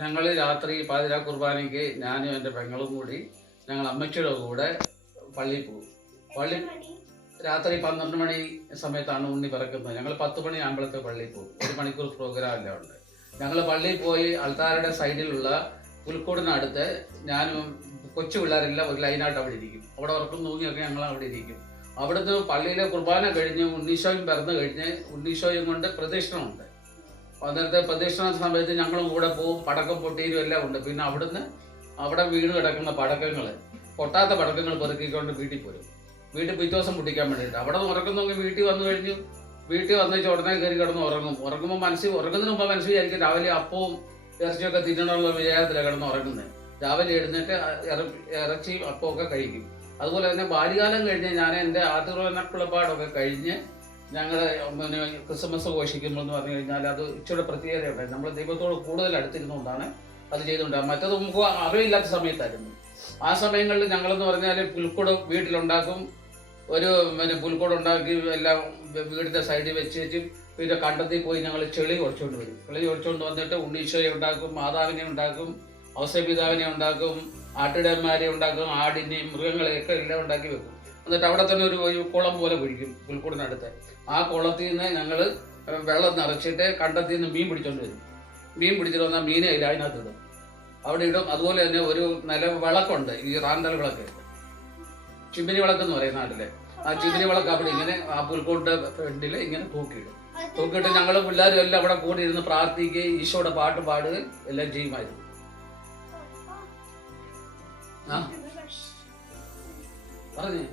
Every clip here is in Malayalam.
ഞങ്ങൾ രാത്രി പാതിര കുർബാനയ്ക്ക് ഞാനും എന്റെ പെങ്ങളും കൂടി ഞങ്ങൾ അമ്മച്ചിയുടെ കൂടെ പള്ളിയിൽ പോകും. പള്ളി രാത്രി പന്ത്രണ്ട് മണി സമയത്താണ് ഉണ്ണി പിറക്കുന്നത്. ഞങ്ങൾ പത്ത് മണി ആകുമ്പോഴത്തെ പള്ളിയിൽ പോകും. ഒരു മണിക്കൂർ പ്രോഗ്രാം എല്ലാം ഉണ്ട് ഞങ്ങൾ പള്ളിയിൽ പോയി അൾത്താരയുടെ സൈഡിലുള്ള പുൽക്കൂടിനടുത്ത് ഞാനും കൊച്ചു പിള്ളേരെല്ലാം ഒരു ലൈനായിട്ട് അവിടെ ഇരിക്കും. അവിടെ ഉറക്കം തൂങ്ങിയൊക്കെ ഞങ്ങൾ അവിടെ ഇരിക്കും. അവിടുന്ന് പള്ളിയിലെ കുർബാന കഴിഞ്ഞ് ഉണ്ണീശോയും പിറന്നു കഴിഞ്ഞ് ഉണ്ണീശോയും കൊണ്ട് പ്രദക്ഷിണമുണ്ട്. അന്നേരത്തെ പ്രദക്ഷിണ സമയത്ത് ഞങ്ങളും കൂടെ പോവും. പടക്കം പൊട്ടിയിലും എല്ലാം ഉണ്ട്. പിന്നെ അവിടുന്ന് അവിടെ വീട് കിടക്കുന്ന പടക്കങ്ങൾ പൊട്ടാത്ത പടക്കങ്ങൾ പെറുക്കിക്കൊണ്ട് വീട്ടിൽ പോരും. വീട്ടിൽ പിറ്റേ ദിവസം പൊട്ടിക്കാൻ വേണ്ടിയിട്ട്. അവിടെ ഉറക്കുന്നെങ്കിൽ വീട്ടിൽ വന്നു കഴിഞ്ഞു. വീട്ടിൽ വന്നു വെച്ചാൽ ഉടനെ കയറി കിടന്ന് ഉറങ്ങും. ഉറങ്ങുമ്പോൾ മനസ്സിൽ ഉറങ്ങുന്നതിന് മുമ്പ് മനസ്സിൽ വിചാരിക്കും രാവിലെ അപ്പവും ഇറച്ചിയൊക്കെ തിന്നണമെന്നുള്ള വിചാരത്തിലാണ് കിടന്ന് ഉറങ്ങുന്നത്. രാവിലെ എഴുന്നേറ്റ് ഇറ- ഇറച്ചിയും അപ്പമൊക്കെ കഴിക്കും. അതുപോലെ തന്നെ ബാല്യകാലം കഴിഞ്ഞ് ഞാൻ എന്റെ ആതിർവനക്കുളപ്പാടൊക്കെ കഴിഞ്ഞ് ഞങ്ങൾ പിന്നെ ക്രിസ്മസ് ഘോഷിക്കുമ്പോൾ എന്ന് പറഞ്ഞു കഴിഞ്ഞാൽ അത് ഇച്ചിരി പ്രത്യേകതയുണ്ട്. നമ്മൾ ദൈവത്തോട് കൂടുതൽ അടുത്തിരുന്നുകൊണ്ടാണ് അത് ചെയ്തുകൊണ്ട് മറ്റത് നമുക്ക് അറിവില്ലാത്ത സമയത്തായിരുന്നു. ആ സമയങ്ങളിൽ ഞങ്ങളെന്ന് പറഞ്ഞാൽ പുൽക്കൂട് വീട്ടിലുണ്ടാക്കും. ഒരു പിന്നെ പുൽക്കൂട് ഉണ്ടാക്കി എല്ലാം വീടിന്റെ സൈഡിൽ വെച്ച് വെച്ച് പിന്നെ കണ്ടത്തിൽ പോയി ഞങ്ങൾ ചെളി കുറച്ചുകൊണ്ട് വരും. ചെളി കുറച്ചുകൊണ്ട് വന്നിട്ട് ഉണ്ണീശോയെ ഉണ്ടാക്കും മാതാവിനെ ഉണ്ടാക്കും ഔസപിതാവിനെ ഉണ്ടാക്കും ആട്ടിടന്മാരെ ഉണ്ടാക്കും ആടിനെയും മൃഗങ്ങളെയൊക്കെ എല്ലാം ഉണ്ടാക്കി വെക്കും. എന്നിട്ട് അവിടെ തന്നെ ഒരു കുളം പോലെ കുഴിക്കും പുൽക്കൂടിനടുത്ത്. ആ കുളത്തിൽ നിന്ന് ഞങ്ങൾ വെള്ളം നിറച്ചിട്ട് കണ്ടത്തിൽ നിന്ന് മീൻ പിടിച്ചോണ്ട് വരും. മീൻ പിടിച്ചിട്ട് വന്നാൽ മീനെ ഇല്ല അതിനകത്ത് ഇടും അവിടെ ഇടും. അതുപോലെ തന്നെ ഒരു നല്ല വിളക്കുണ്ട് ഈ റാന്തൽ വിളക്ക്. ചിമ്മിനി വിളക്ക് എന്ന് പറയും നാട്ടിലെ. ആ ചിമ്മിനി വിളക്ക് അവിടെ ഇങ്ങനെ ആ പുൽക്കൂട്ട് ഫ്രണ്ടിൽ ഇങ്ങനെ തൂക്കിയിടും. തൂക്കിയിട്ട് ഞങ്ങൾ പിള്ളേരും എല്ലാം അവിടെ കൂടി ഇരുന്ന് പ്രാർത്ഥിക്കുകയും ഈശോയുടെ പാട്ട് പാടുകയും എല്ലാം ചെയ്യുമായിരുന്നു. ആ? പറഞ്ഞേ?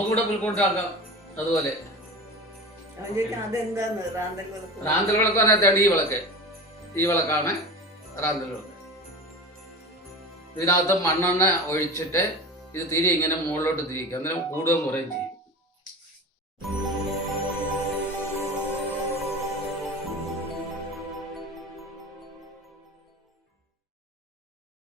നമുക്കിവിടെ പുൽക്കൂട്ടാക്കാം. അതുപോലെ. റാന്തൽ വിളക്ക്. പറഞ്ഞാൽ ഈ വിളക്ക്. ഈ വിളക്കാണ് റാന്തൽ വിളക്ക്. ഇതിനകത്ത് മണ്ണെണ്ണ ഒഴിച്ചിട്ട് ഇത് തിരി ഇങ്ങനെ മുകളിലോട്ട് തിരിക്കുക അന്നേരം കൂടുകയും കുറയും ചെയ്യും.